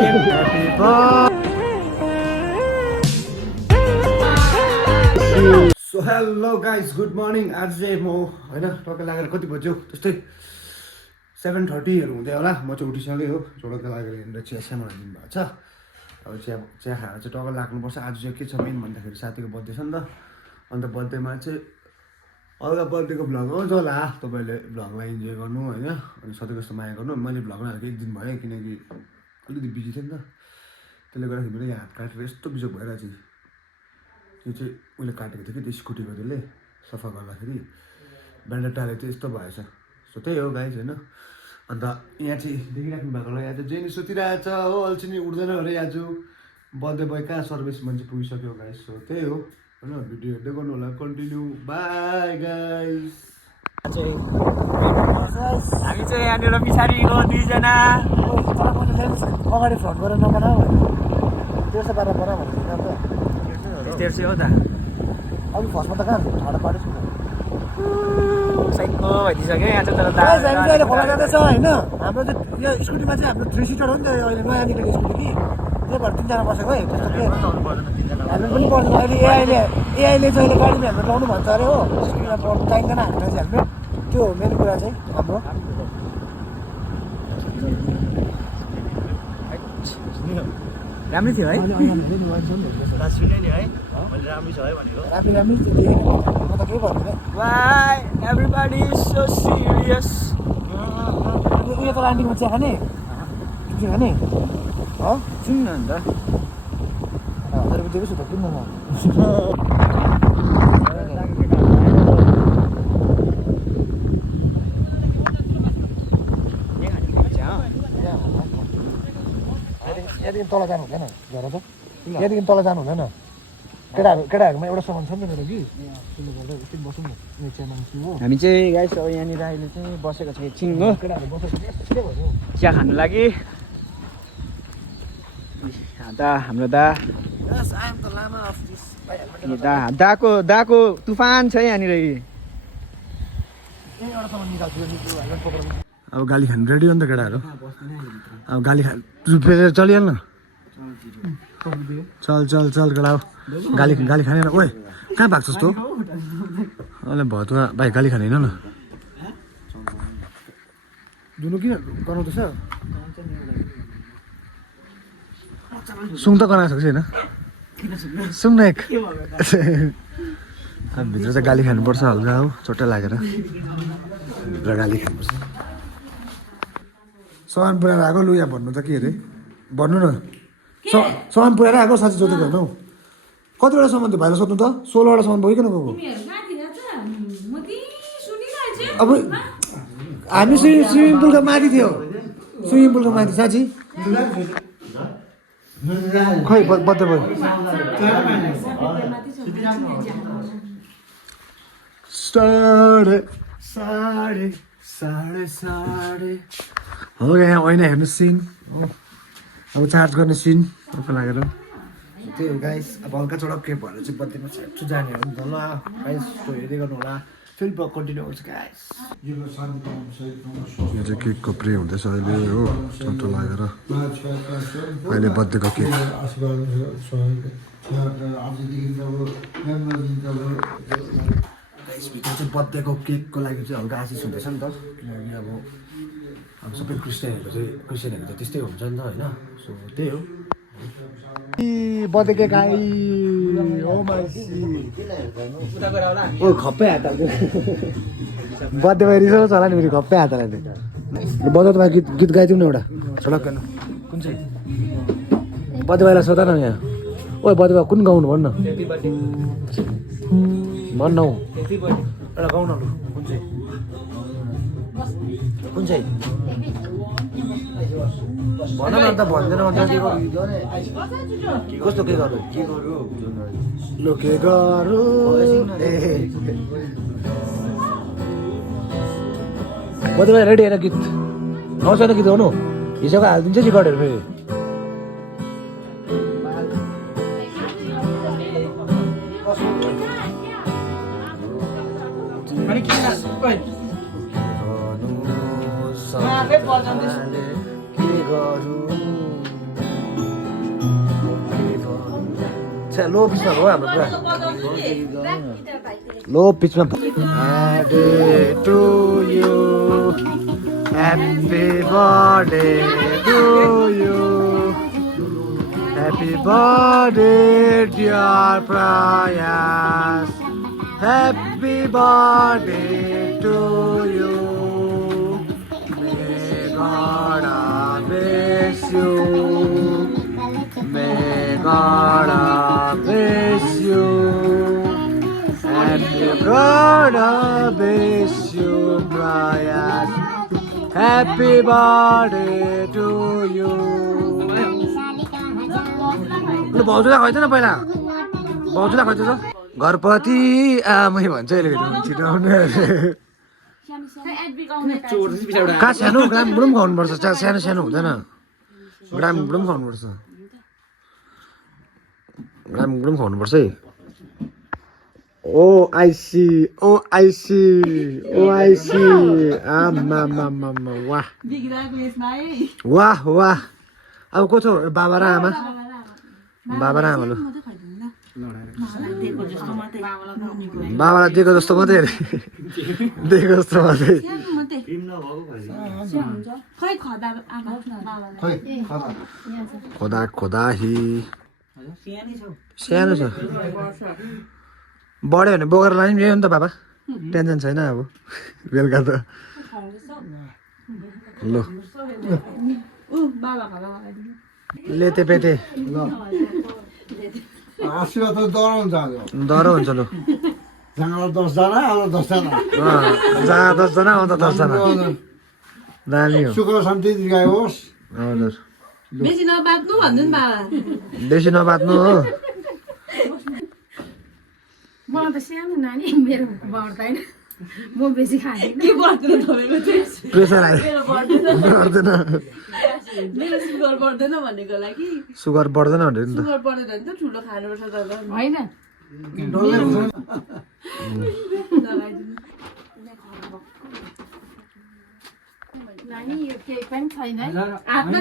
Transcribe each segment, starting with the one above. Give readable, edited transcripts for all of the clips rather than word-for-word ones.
So hello guys, good morning. आज चाहिँ म होइन टक्क लागेर कति बज्यो त्यस्तै 7:30हरू हुँदै होला। म चाहिँ उठिसकेँ हो। टक्क लागेर हिँडेर चिया सानो दिनु भएको छ। अब चिया खाएर चाहिँ टक्क लाग्नुपर्छ। आज चाहिँ के छ मेन भन्दाखेरि साथीको बर्थडे छ नि त। अन्त बर्थडेमा चाहिँ अरूलाई बर्थडेको भ्लग आउँछ होला, तपाईँले भ्लगमा इन्जोय गर्नु होइन, अनि सधैँ जस्तो माया गर्नु। मैले भ्लग हालेको 1 दिन भयो किनकि अलिकति बिजी थिएँ नि त। त्यसले गर्दाखेरि मेरो हात काटेर यस्तो बिजोग भइरहेको थियो। त्यो चाहिँ उसले काटेको थियो कि त्यो स्कुटीको त्यसले सफा गर्दाखेरि ब्यान्डेड टालेको थियो, यस्तो भएछ। सो त्यही हो गाइज होइन। अन्त यहाँ चाहिँ देखिराख्नु भएको होला, यहाँ चाहिँ जेनी सुतिरहेछ हो, अल्छी नि उठ्दैन अरे। आज बर्थडे बोय कहाँ सर्भिस मान्छे पुगिसक्यो गाइज। सो त्यही हो होइन। भिडियो हेर्दै गर्नु होला, कन्टिन्यू। By guys. हामी चाहिँ यहाँनिर पछाडिको दुईजना अगाडि फ्रन्ट गरेर नबनाऊ तेर्सो पारा बना भनेको तेर्सो हो त। अघि फर्स्टमा त कहाँ ठाडो पारेको छु साइको भइदिइसक्यो यहाँ चाहिँ। तर हामी चाहिँ अहिले खोला जाँदैछ होइन। हाम्रो चाहिँ यो स्कुटीमा चाहिँ हाम्रो 3 सिटर हो नि त, अहिले नयाँ निक्लेको स्कुटी कि त्यही भएर 3जना बसेको है। त्यस्तो के हेलमेट पनि पर्दैन अहिले। एआईले चाहिँ अहिले गाडीमा हेलमेट लाउनु भन्छ अरे हो। स्कुटीमा पर्नु चाहिँदैन हामीलाई चाहिँ हेलमेट। त्यो हो मेन कुरा चाहिँ हाम्रो। राम्रै थियो है। राम्रै म त केही भन्दिनँ। Why everybody is so serious? उयो त रान्डीमा चिया खाने चिया खाने हो सुन्नु अन्त तर दिएको छु त किन्न म यहाँदेखि तल जानु हुँदैन घर त। यहाँदेखि तल जानु हुँदैन। केटाहरूमा एउटा सामान छ नि त मेरो कि सुन्नुपर्दा एकछिन बसौँ न चियामा हो। हामी चाहिँ गाइस अब यहाँनिर अहिले चाहिँ बसेको छ एकछिन हो, केटाहरू बसेको के भयो चिया खानु लागि। हाम्रो दा दाको तुफान छ यहाँनिर। एउटा सामान निकाल्छु हेलमेट पक्राउनु। अब गाली खानु रेडी हो नि त केटाहरू। अब गाली खा फेरि चलिहाल्न। चल चल चल केटा गाली खाने ओए कहाँ भाग्छस् तँ? अहिले भतुवा भाइ गाली खाने होइन न। धुनु किन गराउँदैछ? सुङ त गराएको छ कि छैन? सुङ न एक। भित्र चाहिँ गाली खानुपर्छ हल्का हो, चोटै लागेर भित्र गाली खानुपर्छ। सामान पुऱ्याएर आएको लु यहाँ भन्नु त के अरे भन्नु न। सामान पुऱ्याएर आएको साँच्ची जोते भएन हौ। कतिवटा सामान थियो भाइलाई सोध्नु त? 16वटा सामान भयो किन गएको? अब हामी स्विमिङ पुलको माथि थियो, स्विमिङ पुलको माथि साँच्ची खै बर्थडे भयो। साढे हो यहाँ ऐना हेर्नु सिन हो। अब चार्ज गर्ने सिन अर्को लागेर त्यही हो गाइस। अब हल्का चडक के भएर चाहिँ बत्तीमा छिटो जाने हो नि त। ल गाइस त्यो हेर्दै गर्नु होला, फेरि ब्लग कन्टिन्यू गर्छ गाइस। यो चाहिँ केकको प्रे हुँदैछ अहिले हो, चट्टो लागेर अहिले बर्थडेको केक। भित्र चाहिँ बर्थडेको केकको लागि चाहिँ हल्का आशिष हुँदैछ नि त, किनकि अब सबै क्रिस्चियनहरूको चाहिँ त्यस्तै हुन्छ नि त होइन। सो त्यही हो। बर्थडे केक आइ ओ खप्पै हात हाल्नु बर्थडेमा रिसाउँछ होला नि फेरि खप्पै हात हाल्नु। बजाउँ तपाईँ गीत गाइदिउँ न एउटा सडक गर्नु। कुन चाहिँ बर्थडे भाइलाई सोध न यहाँ। ओ बर्थडे भाइ कुन गाउनु भन्नु भन्नु एउटा गाउन लु। कुन चाहिँ भन न अन्त भन्दैन अन्त के गरौँ कस्तो के गरौँ लु के गरौँ बर्थडे भाइ रेडी होइन गीत आउँछ न गीत गाउनु हिजोको हालिदिन्छ रिकर्डहरू फेरि लो पिचमा हो हाम्रो पुरा लो पिचमा birthday to you happy birthday to you happy birthday dear Prayas happy birthday to you may God bless you may God bless you and may God bless you Brian happy birthday to you ल भाउजूलाई खैछ न पहिला भाउजूलाई खैछ त घरपति आमै भन्छ अहिले छिटो आउनु कहाँ सानो ग्राम बुडुम खुवाउनुपर्छ सानो सानो हुँदैन ग्राम बुडुम खुवाउनुपर्छ ग्राम बुडुम खुवाउनुपर्छ है ओ आइसी ओ आइसी ओ आइसी आमा वाह वाह वाह अब को छ बाबा र आमा बाबा र आमा ल बाबालाई दिएको जस्तो मात्रै दिएको जस्तो मात्रै खोदा खोदा हि सानो छ बढ्यो भने बोकेर लाने पनि यही हो नि त बाबा टेन्सन छैन अब बेलुका त ल लेते पेते आशीर्वाद त डर हुन्छ डह्रो हुन्छ लु जहाँ 10 जना आउँदा 10 जना जहाँ 10 जना आउँदा 10 जना दामी हो सुख शान्ति दिगाओस् हजुर बेसी नबाट्नु भन्नु नि बाबा बेसी नबाट्नु हो म त सानो नानी मेरो बढ्दैन म बेसी खाँदिन के बढ्दैन तपाईँको चाहिँ प्रेसर आयो बढ्दैन मेरो सुगर बढ्दैन भनेको लागि सुगर बढ्दैन भनेर नि त सुगर बढ्दैन भने त ठुलो खानुपर्छ त होइन नानी यो केक पनि छैन हातमा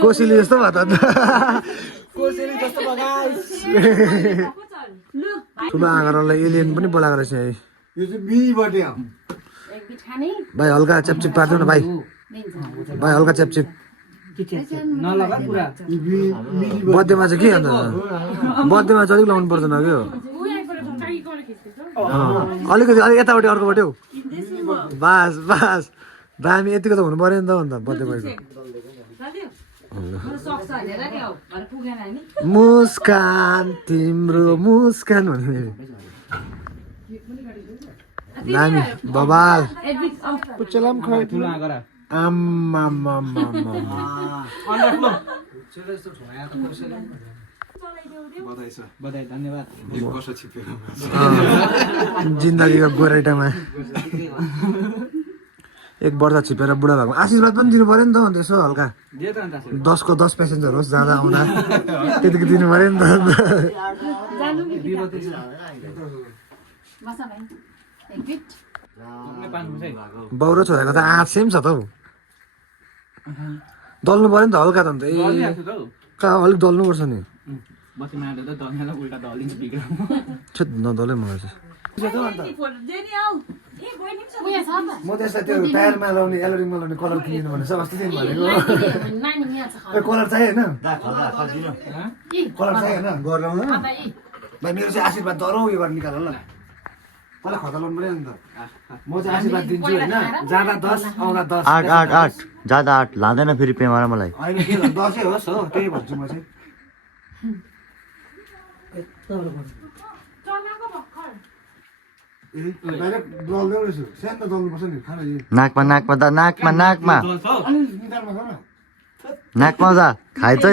कोसेली जस्तो भयो त कोसेली जस्तो भयो गाइस ठुलो आँगरलाई एलियन पनि बोलाएको रहेछ है यो चाहिँ मिनी बर्थडे हो एक बिट खाने भाइ हल्का च्यापचिप पार्दिउ न भाइ भाइ हल्का च्यापचिप नलगा पुरा बर्थडेमा चाहिँ के अन्त बर्थडेमा चाहिँ अलिक लाउनु पर्दैन क्या अलिकति अलिक यतापट्टि अर्कोपट्टि हौ बास बास दामी यतिको त हुनु पऱ्यो नि त अन्त बर्थडे भएको मुस्कान तिम्रो मुस्कान भन्ने दामी बबाल पुच्चलाम खै ठुलो आँगरा आम्मा बधाई धन्यवाद जिन्दगीको गोरेटामा एक वर्ष छिपेर बुढा भएको आशीर्वाद पनि दिनु पऱ्यो नि त अन्त यसो हल्का 10 को 10 पेसेन्जर होस् जाँदा आउँदा त्यतिको दिनु पऱ्यो नि त बाउ र छोराको त आँट सेम छ त हौ दल्नु पऱ्यो नि त हल्का त अन्त ए कहाँ अलिक दल्नु पर्छ नि छेत नदले मलाई चाहिँ म त्यसलाई त्यो टायरमा लाउने एलोरिङमा लाउने कलर किनिनु भनेको अस्ति दिन भनेको कलर चाहियो होइन कलर चाहियो होइन गरेर भाइ मेरो चाहिँ आशीर्वाद डह्रो उयो गरेर निकाल ल पहिला खता लाउनु पऱ्यो नि त म चाहिँ आशीर्वाद दिन्छु होइन जाँदा 10 आउँदा 10 8 जाँदा 8 लाँदैन फेरि पेमारा मलाई होइन के 10 होस् हो त्यही भन्छु म चाहिँ नाकमा जा खाइछ है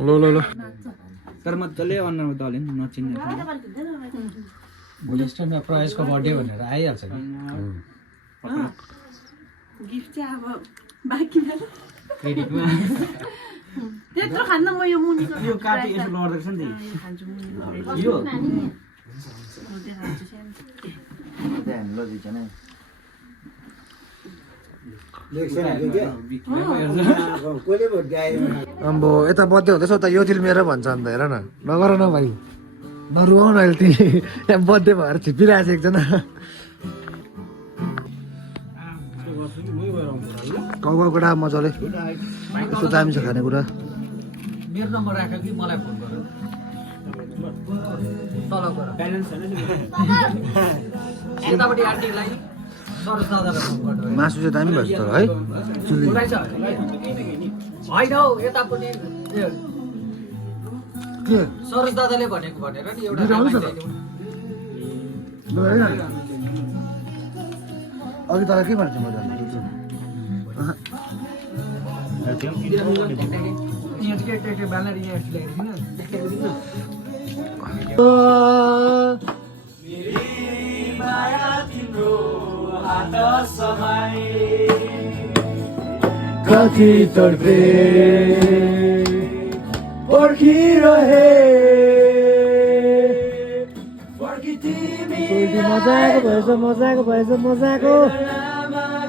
ल तर मजाले अनुहारमा दल्यो नि नचिन्ने भोलि स्टाइलमा प्रयासको बर्थडे भनेर आइहाल्छ नि गिफ्ट चाहिँ अब बाँकी क्रेडिटमा त्यत्रो खान्न म यो मुनिको यो काटी यसो लड्दैछ नि यो खान्छु मुनिको यो नानी रोटी खान्छु सानो ल दुईजना अम्बो यता बर्थडे हुँदैछ त यो दिल मेरो भन्छ अन्त हेर न नगर न भाइ नरुवाउ न अहिले तिमी यहाँ बर्थडे भएर छिपिरहेको छ एकजना गाउँको कुरा मजाले यस्तो दामी छ खानेकुरा मेरो नम्बर राख्यो कि मलाई फोन गर तल गर ब्यालेन्स छैन यतापट्टि आन्टीलाई सरस दादालाई फोन गर्नु मासु चाहिँ दामी भएछ तर है होइन हौ यतापट्टि के सरस दादाले भनेको भनेर नि एउटा लिएर आउनुहोस् न त। ल होइन अघि तँलाई के भन्छ म जान्छु कति तर्फे पर्खिरहे मजाको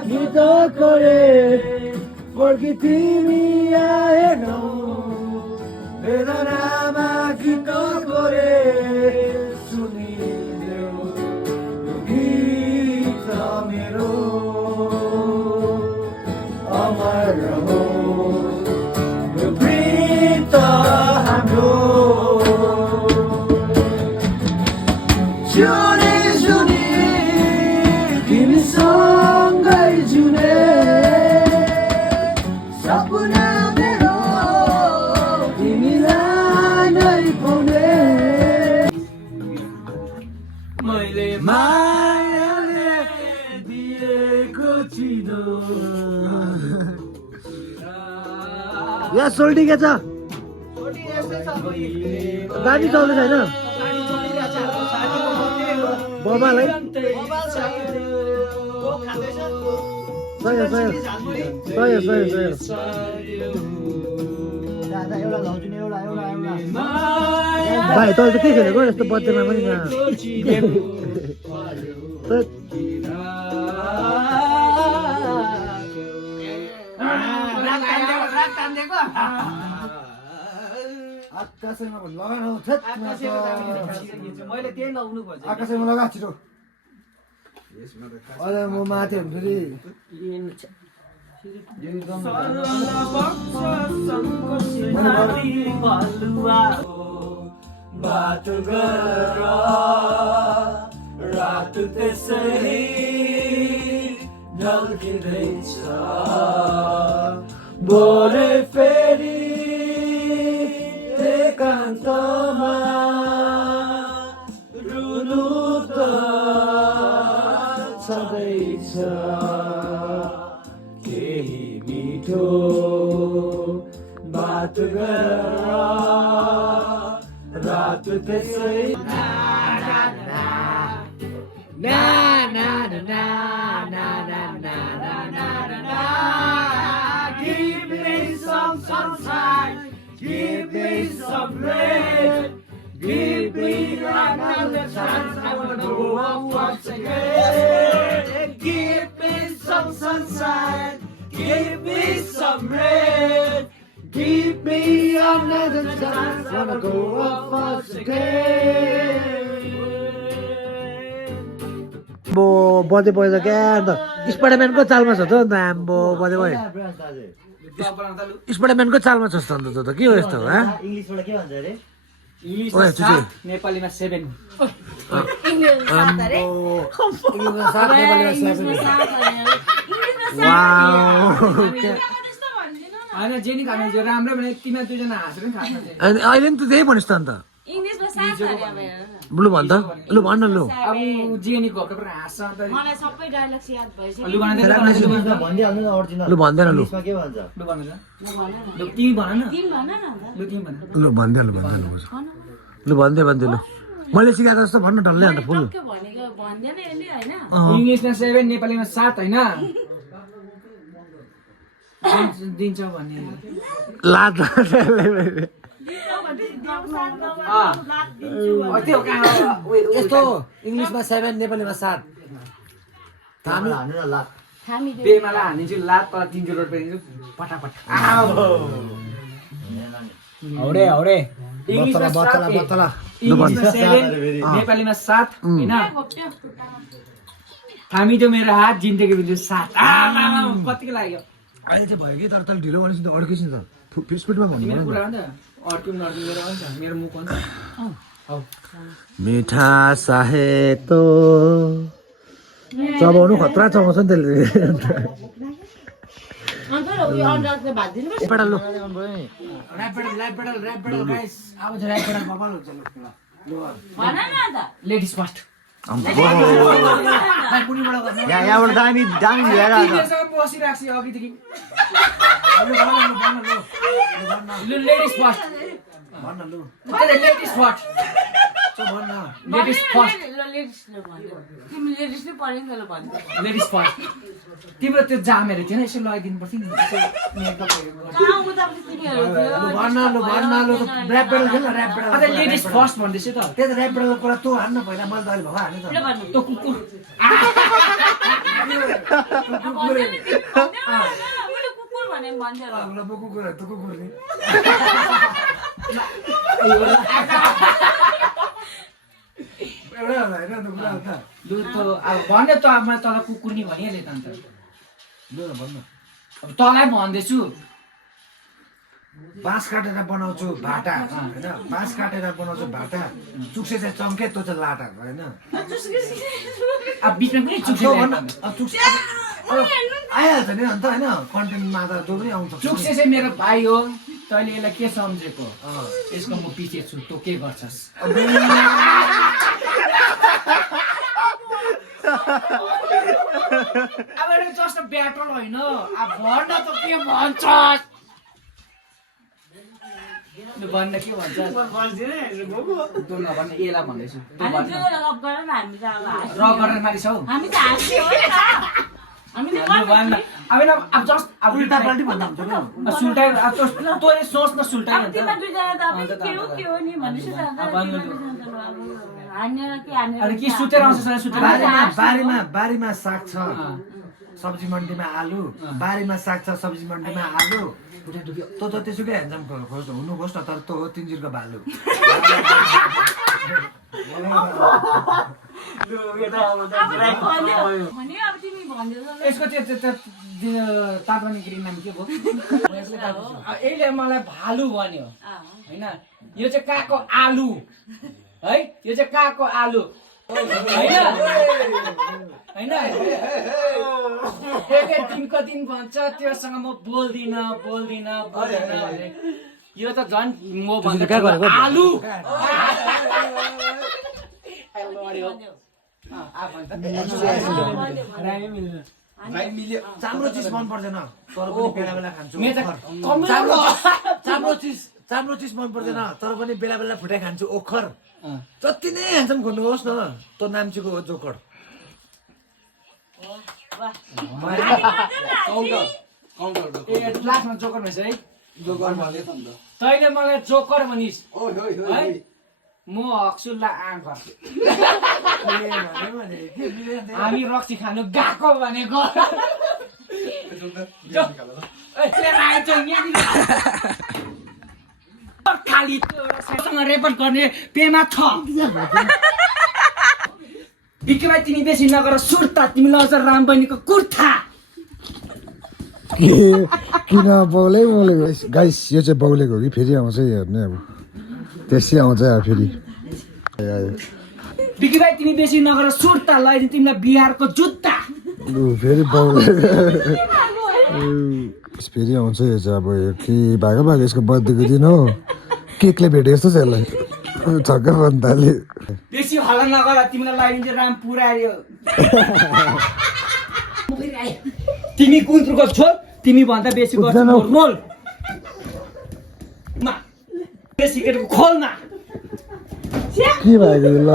गीत करे पर्खि तिमी आएनौ वेदनामा गीत करे सुनिदेऊ यो गीत मेरो अमर रहोस् यो प्रीत हाम्रो जुने जुने तिमीसँगै जुने सपना मेरो तिमीलाई नै पाउने मैले मायाले दिएको चिनो यहाँ सोल्टी के छ गाडी चल्दैछ होइन बबालाई भाइ तैँले त के खेलेको यस्तो बर्थडेमा पनि आकाशमा लगाऊ मैले त्यही लाउनु पर्छ आकाशमा लगा छिटो अरे म माथि फेरि बाटो गरेर रात त्यसै ढल्किँदैछ भोरे फेरि एकान्तमा रुनु त छँदैछ केही मिठो बात गरेर रात त्यसै Give me some sunshine, give me some rain, give me another chance, I wanna go up once again. Give me some sunshine, give me some rain, give me another chance, I wanna go up once again. आम्बो birthday boy त क्या अन्त स्पाइडरम्यानको चालमा छ त अन्त आम्बो birthday boy स्पाइडरम्यानको चालमा छ त अन्त त के हो यस्तो हा इङ्ग्लिसबाट के भन्छ अरे इङ्ग्लिसमा 7 नेपालीमा 7 होइन जेनी खानु राम्रो भने तिमीलाई दुईजना हाँसेर नि खानु अहिले नि त त्यही भनिस् त अन्त इङ्ग्लिसमा साथ अरे अब लु भन् त लु भन्न लु अब जेनी घरको पनि हाँस्छ अन्त मलाई सबै डायलग्स याद भइसक्यो लु भन भनिदिइहाल्नु न ओरिजिनल लु भन्दैन लु इङ्ग्लिसमा के भन्छ लु भन ल भन न लु तिमी भन न तिमी भन न लु तिमी भन लु भन्दै लु लु भन्दै लु मैले सिकाएको जस्तो भन्नु डल्लै अन्त फुल के भनेको भन्दैन यसले हैन इङ्ग्लिसमा 7 नेपालीमा 7 हैन दिन्छ भन्ने लाज त्यो कहाँ यस्तो इङ्ग्लिसमा 7 नेपालीमा 7 हान्नु न ला बेमाला हानिदिन्छु लात तल 3 रोड पेरिदिन्छु पटापट हौडे हौडे इङ्ग्लिसमा बत्तला 7 बत्तला इङ्ग्लिसमा 7 नेपालीमा 7 हैन हामी त मेरो हात जिन्दगी बित्यो 7 कतिको लाग्यो अहिले चाहिँ भयो कि तर तल ढिलो भनेपछि त अड्केछ नि त स्पिडमा भन्नु मेरो पर्यो कुरा हो नि त अड्किम नड्किम मेरो हो नि त मेरो मुख हो नि त मिठा साहेतो चबाउनु खतरा चबाउँछ नि त्यसले पेडल लु ऱ्याप पेडल गाइस अब चाहिँ ऱ्याप पेडल बबाल हुन्छ लु लेडिज फर्स्ट यहाँबाट दामी दामी ल्याएर आएको तिमीहरूसँग बसिरहेको छु अघिदेखि लु लेडिज फर्स्ट भन्न लु लेडिज फर्स्ट भन्न लेडिज फर्स्ट तिमी लेडिज नै पढ्यो नि त भन्नु लेडिज फर्स्ट तिम्रो त्यो जामहरू थिएन यसो लगाइदिनु पर्थ्यो नि यसो भन्न लु ऱ्याप पेडल खेल न ऱ्याप पेडल अझ लेडिज फर्स्ट भन्दैछु त त्यही त ऱ्याप पेडलको कुरा तँ हान्न पहिला मैले त अहिले भगा हाने त त्यो कुकुर कुकुर भने भन्छ ल म कुकुर त कुकुर नि एउटा होइन त कुरा हो त लु त अब भन्यो त अब मैले तँलाई कुकुर नि भनिहालेँ त अन्त लु न भन्न अब तँलाई भन्दैछु बाँस काटेर बनाउँछु भाटा होइन बाँस काटेर बनाउँछु भाटा चुक्से चाहिँ चम्के त्यो चाहिँ लाटा होइन अब बिचमा पनि चुक्से त्यो ल्याएको भन्न चुक्से आइहाल्छ नि अन्त होइन कन्टेन्टमा त जो पनि आउँछ चुक्से चाहिँ मेरो भाइ हो तैँले यसलाई के सम्झेको यसको म पछि छु तँ के गर्छस् अब एउटा जस्ट ब्याटल होइन अब भन्न त के भन्छस् लु भन्न के भन्छस् तँ नभन्न यसलाई भन्दैछु तँ भन्न। र गरेर मारिसौ लु भन्न अब अब जस्ट अब उल्टा पल्टी भन्दा हुन्छ नि सुल्टाइ अब तँले सोच न सुल्टाइ भन्छ अनि के सुतेर आउँछ सधैँ सुतेर बारीमा साग छ सब्जी मन्डीमा आलु बारीमा साग छ सब्जी मन्डीमा आलु तँ त त्यसुकै ह्यान्डसम खोज हुनु खोज न तर तँ हो 3 जिरको भालु यसको त्यो तापनि ग्रिन नाम के भयो यसले मलाई भालु भन्यो होइन यो चाहिँ काको आलु है यो चाहिँ काको आलु होइन एकै दिनको दिन भन्छ त्योसँग म बोल्दिनँ भने यो त झन् म भन्दा आलु चाम्रो चिज मन पर्दैन तर पनि बेला बेला खान्छु चाम्रो चिज मन पर्दैन तर पनि बेला बेला फुटाइ खान्छु ओखर जति नै ह्यान्डसम खोज्नुहोस् न तँ नाम्चीको हो जोकर लास्टमा जोकर भएछ है तैँले मलाई जोकर भनिस् है म हक्सुल्ला आँखा हामी रक्सी खानु गएको भनेको खाली सँग रेकर्ड गर्ने पेमा छ बिके भाइ तिमी बेसी नगर सुर्ता तिमीलाई अझ राम बहिनीको कुर्ता किन बौलेको गाइस यो चाहिँ बौलेको हो कि फेरि आउँछ हेर्ने अब त्यसै आउँछ अब फेरि बिके भाइ तिमी बेसी नगर सुर्ता लैदिन तिमीलाई बिहारको जुत्ता फेरि बौलेको फेरि आउँछ यो चाहिँ अब के भागो यसको बर्थडेको दिन हो केकले भेटेको जस्तो छ यसलाई छक्क भन्दाले बेसी हल्ला नगर तिमीलाई लैदिन्छ राम पुऱ्यायो तिमी कुन्द्रुको छोल तिमी भन्दा बेसी गर्छ रोल बेसी केटको खोल्मा के भएको ल